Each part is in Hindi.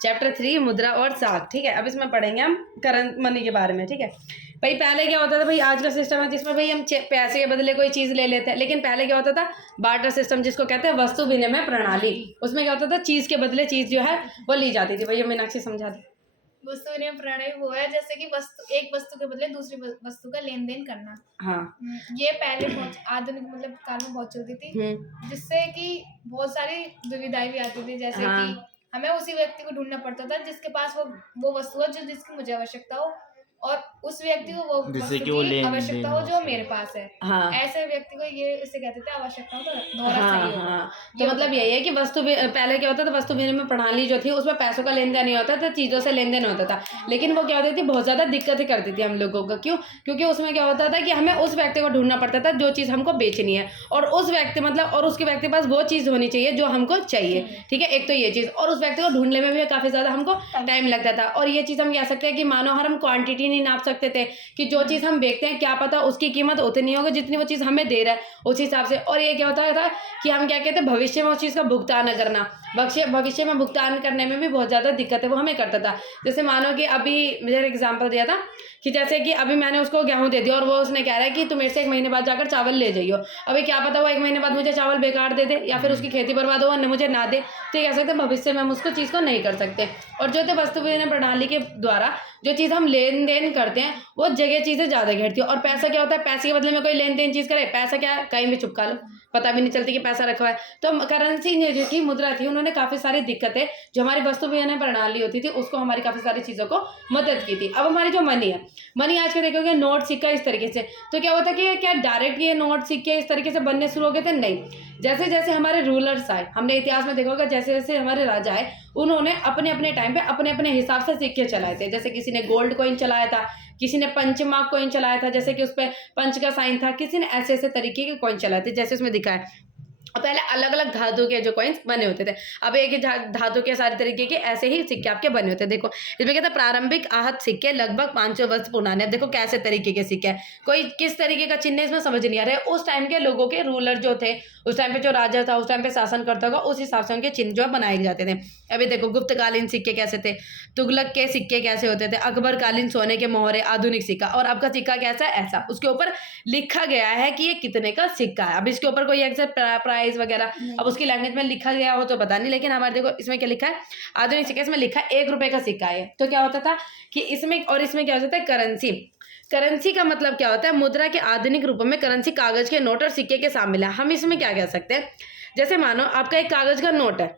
चैप्टर 3 मुद्रा और साख। ठीक है, अब इसमें पढ़ेंगे हम करंट मनी के बारे में। ठीक है भाई, पहले क्या होता था भाई, आज का सिस्टम है जिसमें भाई हम पैसे के बदले कोई चीज़ ले लेते हैं, लेकिन पहले क्या होता था बार्टर सिस्टम, जिसको कहते हैं वस्तु विनिमय प्रणाली। उसमें क्या होता था, चीज़ के बदले चीज़ जो है वो ली जाती थी। भैया मीनाक्षी समझा दी। वस्तु विनिमय प्रणाली वो है जैसे कि एक वस्तु के बदले दूसरी वस्तु का लेन देन करना। हाँ, ये पहले बहुत आधुनिक मतलब काल में बहुत चलती थी, जिससे कि बहुत सारी दुविधाएं भी आती थी, जैसे कि हमें उसी व्यक्ति को ढूंढना पड़ता था जिसके पास वो वस्तु है जिसकी मुझे आवश्यकता हो, और उस व्यक्ति को वो वस्तु की आवश्यकता हो जो मेरे पास है। हाँ, ऐसे व्यक्ति को ये इसे कहते थे आवश्यकताओं का दोहरा सहयोग। हाँ, तो मतलब यही है कि पहले क्या होता था, वस्तु विनिमय प्रणाली जो थी उसमें पैसों का लेन देन नहीं होता था, चीज़ों से लेन देन होता था। लेकिन वो क्या होती थी, बहुत ज़्यादा दिक्कतें करती थी हम लोगों को। क्यों? क्योंकि उसमें क्या होता था कि हमें उस व्यक्ति को ढूंढना पड़ता था जो चीज़ हमको बेचनी है, और उस व्यक्ति मतलब और उसके व्यक्ति के पास वो चीज़ होनी चाहिए जो हमको चाहिए। ठीक है, एक तो ये चीज़, और उस व्यक्ति को ढूंढने में भी काफ़ी ज़्यादा हमको टाइम लगता था। और ये चीज़ हम कह सकते हैं कि मानो हम क्वांटिटी नहीं नाप सकते थे कि जो चीज़ हम बेचते हैं क्या पता उसकी कीमत उतनी होगी जितनी वो चीज़ हमें दे रहा है उस हिसाब से। और ये क्या होता था कि हम क्या कहते हैं, भविष्य में उस चीज़ का भुगतान न करना, भविष्य में भुगतान करने में भी बहुत ज़्यादा दिक्कत है वो हमें करता था। जैसे मानो कि अभी मुझे एग्जाम्पल दिया था कि जैसे कि अभी मैंने उसको गेहूँ दे दिया और वो उसने कह रहा है कि तुम मेरे से 1 महीने बाद जाकर चावल ले जाइयो। अभी क्या पता वो 1 महीने बाद मुझे चावल बेकार दे दे, या फिर उसकी खेती बर्बाद हो, मुझे ना दे। तो ये कह सकते हैं भविष्य में हम उसको चीज़ को नहीं कर सकते। और जो वस्तु विनिमय प्रणाली के द्वारा जो चीज़ हम लेन देन करते हैं वो जगह चीज़ें ज़्यादा घेरती है। और पैसा क्या होता है, पैसे के बदले में कोई लेन देन चीज़ करे, पैसा क्या है, कहीं भी चुपका लो, पता भी नहीं चलती कि पैसा रखा हुआ है। तो करेंसी ने जो थी, मुद्रा थी, उन्होंने काफ़ी सारी दिक्कतें जो हमारी वस्तु विनिमय प्रणाली होती थी उसको हमारी काफ़ी सारी चीज़ों को मदद की थी। अब हमारी जो मनी है, मनी आज के देखोगे नोट सिक्का इस तरीके से, तो क्या होता है कि क्या डायरेक्ट ये नोट सिक्के इस तरीके से बनने शुरू हो गए थे? नहीं, जैसे जैसे हमारे रूलर्स आए, हमने इतिहास में देखा होगा, जैसे जैसे हमारे राजा आए उन्होंने अपने अपने टाइम पे अपने अपने हिसाब से सिक्के चलाए थे। जैसे किसी ने गोल्ड कॉइन चलाया था, किसी ने पंचमार्क कॉइन चलाया था, जैसे कि उस पर पंच का साइन था, किसी ने ऐसे ऐसे तरीके के कॉइन चलाए थे जैसे उसमें दिखा है। पहले अलग अलग धातु के जो कॉइन्स बने होते थे, अब एक ही धातु के सारे तरीके के ऐसे ही सिक्के आपके बने होते हैं। देखो इसमें कहते हैं प्रारंभिक आहत सिक्के लगभग 500 वर्ष पुराने। देखो कैसे तरीके के सिक्के हैं, कोई किस तरीके का चिन्ह इसमें समझ नहीं आ रहा है। उस टाइम के लोगों के रूलर जो थे, उस टाइम पे जो राजा था, उस टाइम पे शासन करता होगा, उस हिसाब से उनके चिन्ह जो है बनाए जाते थे। अभी देखो गुप्तकालीन सिक्के कैसे थे, तुगलक के सिक्के कैसे होते थे, अकबर कालीन सोने के मोहरे, आधुनिक सिक्का, और अब का सिक्का कैसा है, ऐसा उसके ऊपर लिखा गया है कि ये कितने का सिक्का है। अब इसके ऊपर कोई एग्जैक्ट प्राइस वगैरह अब उसकी लैंग्वेज में लिखा गया हो तो पता नहीं, लेकिन हमारे देखो इसमें क्या लिखा है, आधुनिक सिक्के, इसमें लिखा है 1 रुपए का सिक्का है। तो क्या होता था कि इसमें, और इसमें क्या होता है, करेंसी। करेंसी का मतलब क्या होता है, मुद्रा के आधुनिक रूपों में करेंसी कागज के नोट और सिक्के के शामिल है। हम इसमें क्या कह सकते हैं, जैसे मानो आपका एक कागज का नोट है,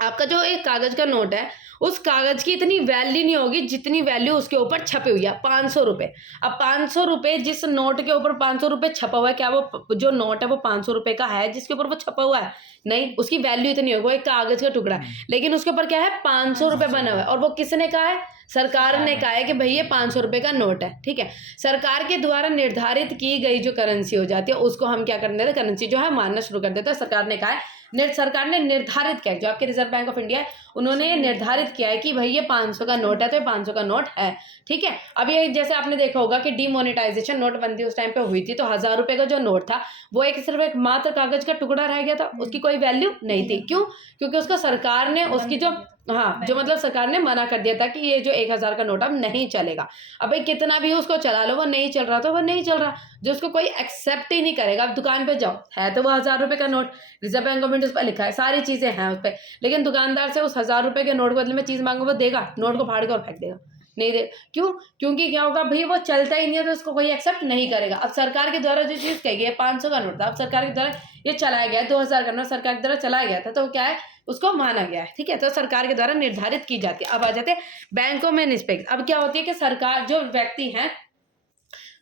आपका जो एक कागज का नोट है उस कागज की इतनी वैल्यू नहीं होगी जितनी वैल्यू उसके ऊपर छपी हुई है, 500 रुपये। अब 500 रुपये जिस नोट के ऊपर 500 रुपये छपा हुआ है, क्या वो जो नोट है वो 500 रुपये का है जिसके ऊपर वो छपा हुआ है? नहीं, उसकी वैल्यू इतनी होगी, वो एक कागज का टुकड़ा है, लेकिन उसके ऊपर क्या है, 500 रुपये बना हुआ है। और वो किसने कहा है, सरकार ने कहा है कि भाई ये 500 रुपये का नोट है। ठीक है, सरकार के द्वारा निर्धारित की गई जो करेंसी हो जाती है उसको हम क्या कर देते हैं, करेंसी जो है मानना शुरू कर देते हैं। सरकार ने कहा है, सरकार ने निर्धारित किया है, जो आपके रिजर्व बैंक ऑफ इंडिया है उन्होंने ये निर्धारित किया है कि भाई ये 500 का नोट है तो ये 500 का नोट है। ठीक है, अब ये जैसे आपने देखा होगा कि डीमोनेटाइजेशन नोटबंदी उस टाइम पे हुई थी, तो 1000 रुपये का जो नोट था वो सिर्फ एक मात्र कागज का टुकड़ा रह गया था, उसकी कोई वैल्यू नहीं थी। क्यों? क्योंकि उसको सरकार ने उसकी जो जो मतलब सरकार ने मना कर दिया था कि ये जो 1000 का नोट अब नहीं चलेगा। अब भाई कितना भी उसको चला लो, वो नहीं चल रहा तो वो नहीं चल रहा, जो उसको कोई एक्सेप्ट ही नहीं करेगा। अब दुकान पे जाओ, है तो वो 1000 रुपये का note, reserve bank of India उस पर लिखा है, सारी चीजें हैं उस पर, लेकिन दुकानदार से उस 1000 रुपये के नोट के बदले में चीज मांगो, वो देगा? नोट को फाड़ के और फेंक देगा, नहीं दे। क्यों? क्योंकि क्या होगा भाई, वो चलता ही नहीं है तो उसको कोई एक्सेप्ट नहीं करेगा। अब सरकार के द्वारा जो चीज़ कही गई है, 500 का नोट था, अब सरकार के द्वारा ये चलाया गया है, 2000 का नोट सरकार के द्वारा चलाया गया था, तो क्या है, उसको माना गया है। ठीक है, तो सरकार के द्वारा निर्धारित की जाती है। अब आ जाते हैं बैंकों में निष्पक्ष। अब क्या होती है कि सरकार, जो व्यक्ति हैं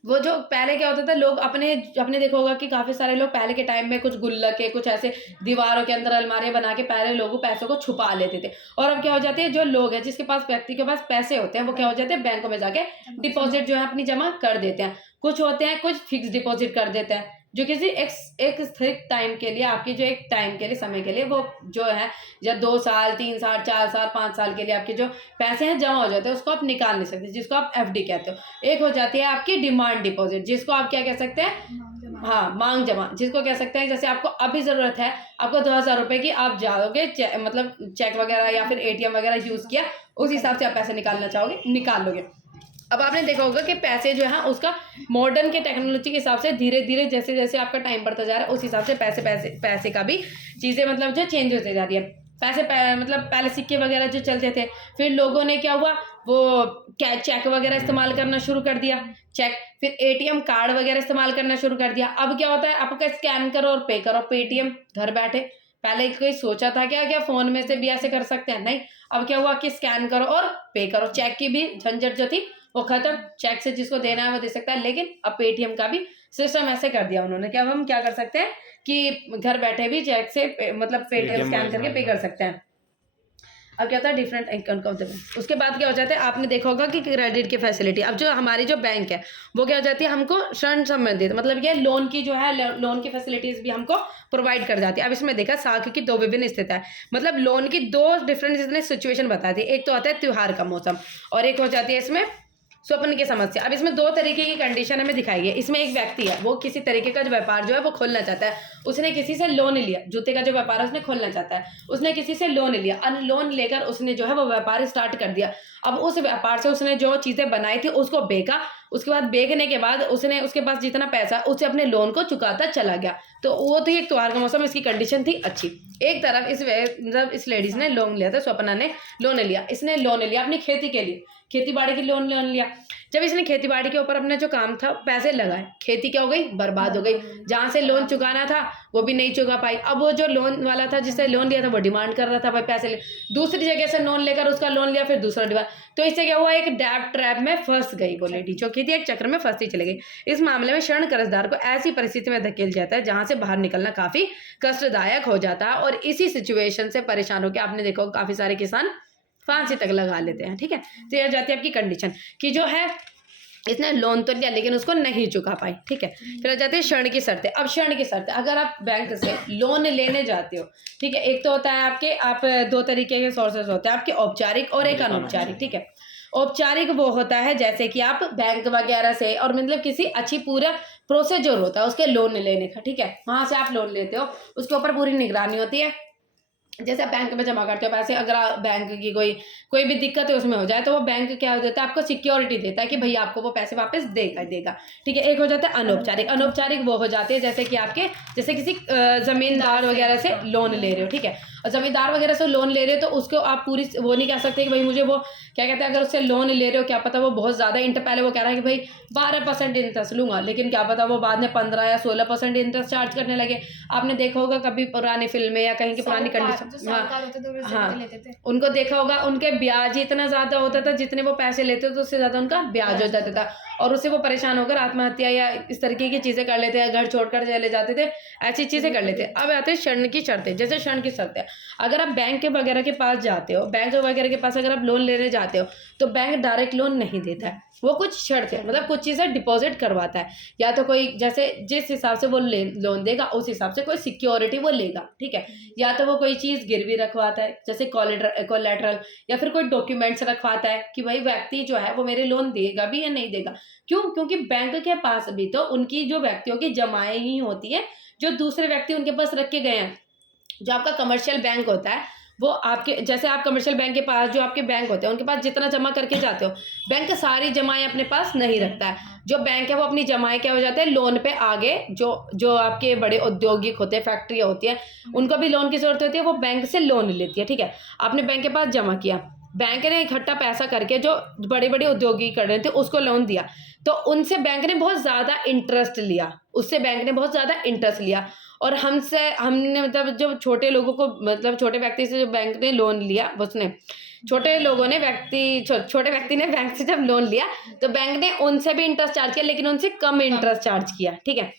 वो, जो पहले क्या होता था, लोग अपने देखा होगा कि काफ़ी सारे लोग पहले के टाइम में कुछ गुल्लक के, कुछ ऐसे दीवारों के अंदर अलमारियाँ बना के पहले लोग पैसों को छुपा लेते थे। और अब क्या हो जाती है, जो लोग हैं जिसके पास, व्यक्ति के पास पैसे होते हैं, वो क्या हो जाते हैं, बैंकों में जाके डिपॉजिट जो है अपनी जमा कर देते हैं। कुछ होते हैं कुछ फिक्स डिपॉजिट कर देते हैं, जो किसी एक स्थिर टाइम के लिए, आपकी जो एक टाइम के लिए, समय के लिए, वो जो है या 2 साल 3 साल 4 साल 5 साल के लिए आपके जो पैसे हैं जमा हो जाते हैं, उसको आप निकाल नहीं सकते, जिसको आप FD कहते हो। एक हो जाती है आपकी डिमांड डिपॉजिट, जिसको आप क्या कह सकते हैं, हाँ, मांग जमा जिसको कह सकते हैं। जैसे आपको अभी ज़रूरत है, आपको 2000 रुपये की, आप जाओगे मतलब चेक वगैरह या फिर ATM वगैरह यूज़ किया, उस हिसाब से आप पैसे निकालना चाहोगे, निकाल लोगे। अब आपने देखा होगा कि पैसे जो है उसका मॉडर्न के टेक्नोलॉजी के हिसाब से धीरे धीरे जैसे जैसे आपका टाइम बढ़ता जा रहा है, उस हिसाब से पैसे का भी चीज़ें मतलब जो चेंज होती जा रही है। मतलब पहले सिक्के वगैरह जो चलते थे, फिर लोगों ने क्या हुआ, वो क्या चेक वगैरह इस्तेमाल करना शुरू कर दिया, चेक, फिर ATM कार्ड वगैरह इस्तेमाल करना शुरू कर दिया। अब क्या होता है, आपका स्कैन करो और पे करो, पेटीएम, घर बैठे। पहले कोई सोचा था क्या फ़ोन में से भी ऐसे कर सकते हैं? नहीं। अब क्या हुआ कि स्कैन करो और पे करो। चेक की भी झंझट जो थी वो खत्म, चेक से जिसको देना है वो दे सकता है। लेकिन अब पेटीएम का भी सिस्टम ऐसे कर दिया उन्होंने कि अब हम क्या कर सकते हैं कि घर बैठे भी चेक से मतलब पेटीएम स्कैन करके पे कर सकते हैं। अब क्या होता है, डिफरेंट अकाउंट होते हैं। उसके बाद क्या हो जाता है, आपने देखा होगा कि क्रेडिट की फैसिलिटी, अब जो हमारी जो बैंक है वो क्या हो जाती है, हमको ऋण संबंधित मतलब ये लोन की जो है, लोन की फैसिलिटीज भी हमको प्रोवाइड कर जाती है। अब इसमें देखा, साख की 2 विभिन्न स्थिति है, मतलब लोन की 2 डिफरेंट इसने सिचुएशन बता दी। एक तो आता है त्योहार का मौसम, और एक हो जाती है इसमें स्वप्न की समस्या। अब इसमें 2 तरीके की कंडीशन हमें दिखाई है। इसमें एक व्यक्ति है, वो किसी तरीके का जो व्यापार जो है वो खोलना चाहता है, उसने किसी से लोन लिया, जूते का जो व्यापार है उसने खोलना चाहता है, उसने किसी से लोन लिया, और लोन लेकर उसने जो है वो व्यापार स्टार्ट कर दिया। अब उस व्यापार से उसने जो चीज़ें बनाई थी उसको बेचा, उसके बाद बेचने के बाद उसने उसके पास जितना पैसा उसे अपने लोन को चुकाता चला गया। तो वो थी एक त्योहार का मौसम, इसकी कंडीशन थी अच्छी। एक तरफ इस लेडीज ने लोन लिया था, स्वप्ना ने लोन लिया, इसने लोन लिया अपनी खेती के लिए, खेती बाड़ी की लोन लिया। जब इसने खेती बाड़ी के ऊपर अपना जो काम था पैसे लगाए, खेती क्या हो गई, बर्बाद हो गई। जहाँ से लोन चुकाना था वो भी नहीं चुका पाई। अब वो जो लोन वाला था जिससे लोन लिया था वो डिमांड कर रहा था भाई पैसे ले, दूसरी जगह से लोन लेकर उसका लोन लिया, फिर दूसरा डिमांड। तो इससे क्या हुआ, एक डेब्ट ट्रैप में फंस गई वो लेडी, जो की थी एक चक्र में फंसती चली गई। इस मामले में ऋण कर्जदार को ऐसी परिस्थिति में धकेल जाता है जहाँ से बाहर निकलना काफी कष्टदायक हो जाता है, और इसी सिचुएशन से परेशान होकर आपने देखा काफी सारे किसान फांसी तक लगा लेते हैं। ठीक है, तो यह जाती है आपकी कंडीशन कि जो है इसने लोन तो लिया लेकिन उसको नहीं चुका पाई। ठीक है, फिर आ जाती है ऋण की शर्तें। अब ऋण की शर्तें, अगर आप बैंक से लोन लेने जाते हो, ठीक है, एक तो होता है आप 2 तरीके के सोर्सेज होते हैं आपके, औपचारिक और एक अनौपचारिक। ठीक है, औपचारिक वो होता है जैसे कि आप बैंक वगैरह से, और मतलब किसी अच्छी पूरा प्रोसीजर होता है उसके लोन लेने का। ठीक है, वहां से आप लोन लेते हो, उसके ऊपर पूरी निगरानी होती है। जैसे आप बैंक में जमा करते हो पैसे, अगर बैंक की कोई भी दिक्कत है उसमें हो जाए तो वो बैंक क्या देता है, आपको सिक्योरिटी देता है कि भैया आपको वो पैसे वापस देगा। ठीक है, एक हो जाता है अनौपचारिक। अनौपचारिक वो हो जाते हैं जैसे कि आपके जैसे किसी जमींदार वगैरह से लोन ले रहे हो। ठीक है, और जमींदार वगैरह से लोन ले रहे हो तो उसको आप पूरी वो नहीं कह सकते कि भाई मुझे वो क्या कहते हैं, अगर उससे लोन ले रहे हो क्या पता वो बहुत ज़्यादा पहले वो कह रहा है कि भाई 12% इंटरेस्ट लूंगा, लेकिन क्या पता वो बाद में 15 या 16% इंटरेस्ट चार्ज करने लगे। आपने देखा होगा कभी पुरानी फिल्में या कहीं की पुरानी कंडीशन, हाँ, उनको देखा होगा, उनके ब्याज ही इतना ज़्यादा होता था, जितने वो पैसे लेते थे तो उससे ज़्यादा उनका ब्याज हो जाता था, और उससे वो परेशान होकर आत्महत्या या इस तरीके की चीज़ें कर लेते हैं, घर छोड़कर चले जाते थे, ऐसी चीज़ें कर लेते। अब आते हैं ऋण की शर्तें। जैसे ऋण की शर्तें, अगर आप बैंक के वगैरह के पास जाते हो, बैंक वगैरह के पास अगर आप लोन लेने जाते हो तो बैंक डायरेक्ट लोन नहीं देता है, वो कुछ शर्तें मतलब कुछ चीज़ें डिपॉजिट करवाता है, या तो कोई जैसे जिस हिसाब से वो लोन देगा उस हिसाब से कोई सिक्योरिटी वो लेगा। ठीक है, या तो वो कोई चीज़ गिरवी रखवाता है जैसे कोलेटरल, या फिर कोई डॉक्यूमेंट्स रखवाता है कि भाई व्यक्ति जो है वो मेरे लोन देगा भी या नहीं देगा। क्यों? क्योंकि बैंक के पास भी तो उनकी जो व्यक्तियों की जमाएं ही होती है जो दूसरे व्यक्ति उनके पास रख के गए हैं। जो आपका कमर्शियल बैंक होता है वो आपके जैसे आप कमर्शियल बैंक के पास जो आपके बैंक होते हैं उनके पास जितना जमा करके जाते हो, बैंक सारी जमाएं अपने पास नहीं रखता है। जो बैंक है वो अपनी जमाएं क्या हो जाते हैं लोन पे आगे जो आपके बड़े औद्योगिक होते हैं, फैक्ट्रियाँ होती हैं, उनको भी लोन की जरूरत होती है, वो बैंक से लोन लेती है। ठीक है, आपने बैंक के पास जमा किया, बैंक ने इकट्ठा पैसा करके जो बड़े बड़े औद्योगिक कर रहे थे उसको लोन दिया, तो उनसे बैंक ने बहुत ज़्यादा इंटरेस्ट लिया, उससे बैंक ने बहुत ज़्यादा इंटरेस्ट लिया। और हमने मतलब जो छोटे लोगों को मतलब छोटे व्यक्ति से जो बैंक ने लोन लिया, उसने छोटे व्यक्ति ने बैंक से जब लोन लिया तो बैंक ने उनसे भी इंटरेस्ट चार्ज किया, लेकिन उनसे कम इंटरेस्ट चार्ज किया। ठीक है,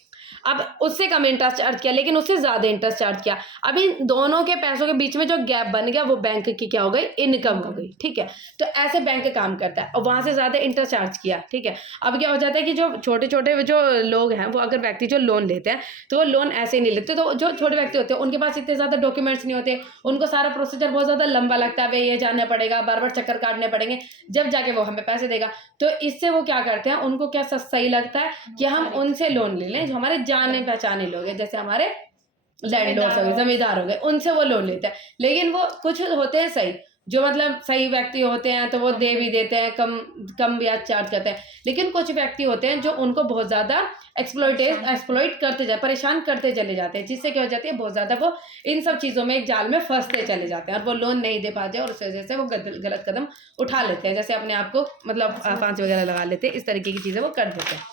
अब उससे कम इंटरेस्ट चार्ज किया लेकिन उससे ज़्यादा इंटरेस्ट चार्ज किया। अब इन दोनों के पैसों के बीच में जो गैप बन गया वो बैंक की क्या हो गई, इनकम हो गई। ठीक है, तो ऐसे बैंक काम करता है, और वहाँ से ज़्यादा इंटरेस्ट चार्ज किया। ठीक है, अब क्या हो जाता है कि जो छोटे छोटे जो लोग हैं वो अगर व्यक्ति जो लोन लेते हैं तो वो लोन ऐसे ही नहीं लेते, तो जो छोटे व्यक्ति होते हैं उनके पास इतने ज़्यादा डॉक्यूमेंट्स नहीं होते, उनको सारा प्रोसीजर बहुत ज़्यादा लंबा लगता है, भाई ये जानना पड़ेगा, बार बार चक्कर काटने पड़ेंगे, जब जाके वो हमें पैसे देगा। तो इससे वो क्या करते हैं, उनको क्या सही लगता है कि हम उनसे लोन ले लें जो हमारे जाने पहचाने लोग हैं, जैसे हमारे लैंडलॉर्ड्स हो गए, जमींदार हो गए, उनसे वो लोन लेते हैं। लेकिन वो कुछ होते हैं सही, जो मतलब सही व्यक्ति होते हैं तो वो दे भी देते हैं, कम ब्याज चार्ज करते हैं। लेकिन कुछ व्यक्ति होते हैं जो उनको बहुत ज़्यादा एक्सप्लॉइट करते जाए, परेशान करते चले जाते हैं, जिससे क्या हो जाती है, बहुत ज़्यादा वो इन सब चीज़ों में एक जाल में फंसते चले जाते हैं और वो लोन नहीं दे पाते और उस वजह से वो गलत कदम उठा लेते हैं, जैसे अपने आप को मतलब फांसी वगैरह लगा लेते हैं, इस तरीके की चीज़ें वो कर देते हैं।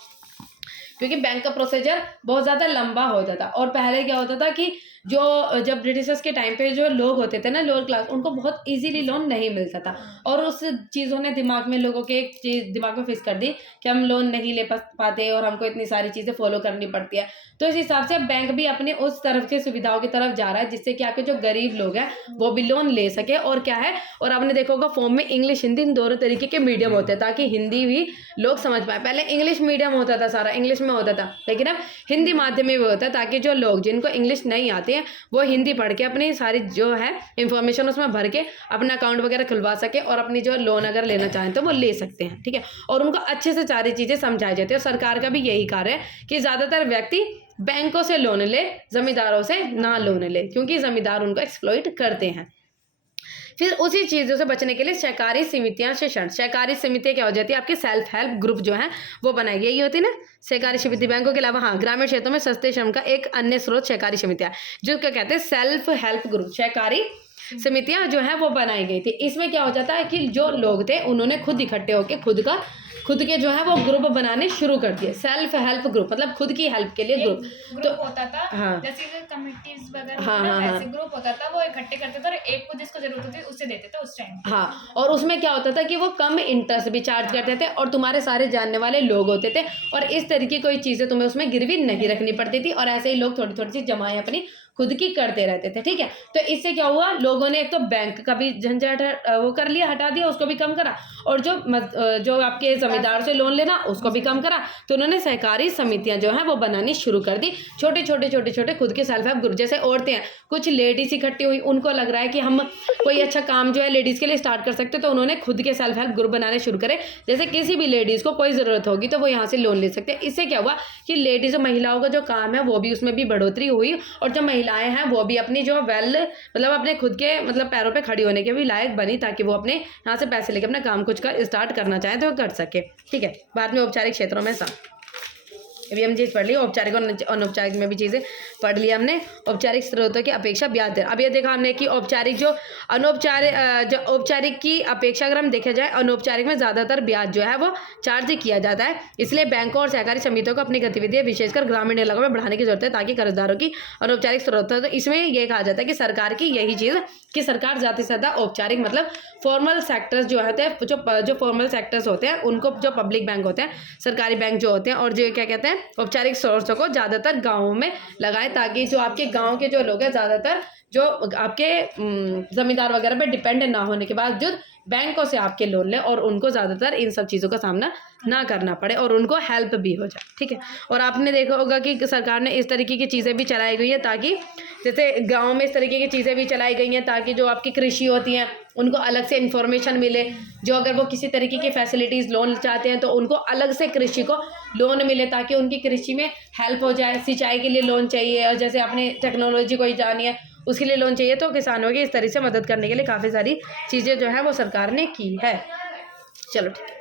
क्योंकि बैंक का प्रोसीजर बहुत ज़्यादा लंबा होता था। और पहले क्या होता था कि जब ब्रिटिशर्स के टाइम पे जो लोग होते थे ना, लोअर क्लास, उनको बहुत इजीली लोन नहीं मिलता था और उस चीज़ों ने दिमाग में लोगों के एक चीज़ दिमाग में फिक्स कर दी कि हम लोन नहीं ले पाते और हमको इतनी सारी चीज़ें फॉलो करनी पड़ती है। तो इस हिसाब से बैंक भी अपने उस तरफ की सुविधाओं की तरफ जा रहा है, जिससे कि आपके जो गरीब लोग हैं वो भी लोन ले सके। और क्या है, और आपने देखा होगा फॉर्म में इंग्लिश हिंदी इन दोनों तरीके के मीडियम होते हैं, ताकि हिंदी भी लोग समझ पाए। पहले इंग्लिश मीडियम होता था, सारा इंग्लिश में होता था, लेकिन अब हिंदी माध्यम में भी होता है, ताकि जो लोग जिनको इंग्लिश नहीं आती है वो हिंदी पढ़ के अपनी सारी जो है इंफॉर्मेशन उसमें भर के अपना अकाउंट वगैरह खुलवा सके और अपनी जो लोन अगर लेना चाहें तो वो ले सकते हैं। ठीक है, और उनको अच्छे से सारी चीज़ें समझाई जाती है। और सरकार का भी यही कार्य है कि ज़्यादातर व्यक्ति बैंकों से लोन ले, जमींदारों से ना लोन ले, क्योंकि जमींदार उनको एक्सप्लॉइट करते हैं। फिर उसी चीज़ों से बचने के लिए सहकारी समितियां से ऋण, सहकारी समितियां क्या हो जाती है, आपके सेल्फ हेल्प ग्रुप जो है वो बनाई गई होती है ना। सहकारी समिति बैंकों के अलावा हाँ, ग्रामीण क्षेत्रों में सस्ते श्रम का एक अन्य स्रोत सहकारी समितियां, जो क्या कहते हैं सेल्फ हेल्प ग्रुप, सहकारी समितियां जो है वो बनाई गई थी। इसमें क्या हो जाता है कि जो लोग थे उन्होंने खुद इकट्ठे होकर खुद के जो है वो ग्रुप बनाने शुरू कर दिए। सेल्फ हेल्प ग्रुप मतलब खुद की हेल्प के लिए ग्रुप तो होता था। हाँ, जैसे कमिटीज वगैरह, हाँ, ऐसे ग्रुप होता था, वो इकट्ठे करते थे और एक को जिसको जरूरत होती उसे देते थे उस टाइम। हाँ, और उसमें क्या होता था कि वो कम इंटरेस्ट भी चार्ज करते थे और तुम्हारे सारे जानने वाले लोग होते थे और इस तरीके कोई चीज़ें तुम्हें उसमें गिरवी नहीं रखनी पड़ती थी। और ऐसे ही लोग थोड़ी थोड़ी सी जमाएं अपनी खुद की करते रहते थे। ठीक है, तो इससे क्या हुआ, लोगों ने एक तो बैंक का भी झंझट वो कर लिया, हटा दिया, उसको भी कम करा, और जो आपके जमींदार से लोन लेना उसको भी कम करा। तो उन्होंने सहकारी समितियां जो हैं वो बनानी शुरू कर दी, छोटे छोटे खुद के सेल्फ हेल्प ग्रुप। जैसे औरतें हैं, कुछ लेडीज इकट्ठी हुई, उनको लग रहा है कि हम कोई अच्छा काम जो है लेडीज़ के लिए स्टार्ट कर सकते, तो उन्होंने खुद के सेल्फ हेल्प ग्रुप बनाने शुरू करे। जैसे किसी भी लेडीज़ को कोई ज़रूरत होगी तो वो यहाँ से लोन ले सकते हैं। इससे क्या हुआ कि लेडीज़ और महिलाओं का जो काम है वो भी उसमें भी बढ़ोतरी हुई और जो महिलाएं हैं वो भी अपनी जो मतलब अपने खुद के मतलब पैरों पे खड़ी होने के भी लायक बनी, ताकि वो अपने यहाँ से पैसे लेके अपना काम कुछ का स्टार्ट करना चाहे तो वो कर सके। ठीक है, बाद में औपचारिक क्षेत्रों में अभी हम चीज़ पढ़ ली, औपचारिक और अनौपचारिक में भी चीज़ें पढ़ ली हमने। औपचारिक स्रोतों की अपेक्षा ब्याज दर, अब ये देखा हमने कि औपचारिक जो औपचारिक की अपेक्षा अगर हम देखा जाए, अनौपचारिक में ज़्यादातर ब्याज जो है वो चार्ज किया जाता है। इसलिए बैंकों और सहकारी समितियों को अपनी गतिविधियाँ विशेषकर ग्रामीण इलाकों में बढ़ाने की जरूरत है, ताकि कर्जदारों की अनौपचारिक स्रोत है। तो इसमें यह कहा जाता है कि सरकार की यही चीज़ कि सरकार ज़्यादा से ज़्यादा औपचारिक मतलब फॉर्मल सेक्टर्स जो होते हैं, जो फॉर्मल सेक्टर्स होते हैं उनको, जो पब्लिक बैंक होते हैं, सरकारी बैंक जो होते हैं, और जो क्या कहते हैं औपचारिक सोर्सों को ज़्यादातर गाँवों में लगाएं, ताकि जो आपके गाँव के जो लोग हैं ज़्यादातर जो आपके ज़मींदार वगैरह पे डिपेंड ना होने के बावजूद बैंकों से आपके लोन लें और उनको ज़्यादातर इन सब चीज़ों का सामना ना करना पड़े और उनको हेल्प भी हो जाए। ठीक है, और आपने देखा होगा कि सरकार ने इस तरीके की चीज़ें भी चलाई गई हैं, ताकि जैसे गांव में इस तरीके की चीज़ें भी चलाई गई हैं ताकि जो आपकी कृषि होती हैं उनको अलग से इन्फॉर्मेशन मिले। जो अगर वो किसी तरीके की फैसिलिटीज़ लोन चाहते हैं तो उनको अलग से कृषि को लोन मिले, ताकि उनकी कृषि में हेल्प हो जाए। सिंचाई के लिए लोन चाहिए, और जैसे आपने टेक्नोलॉजी कोई जानी है उसके लिए लोन चाहिए, तो किसानों की इस तरह से मदद करने के लिए काफ़ी सारी चीज़ें जो है वो सरकार ने की है। चलो ठीक है।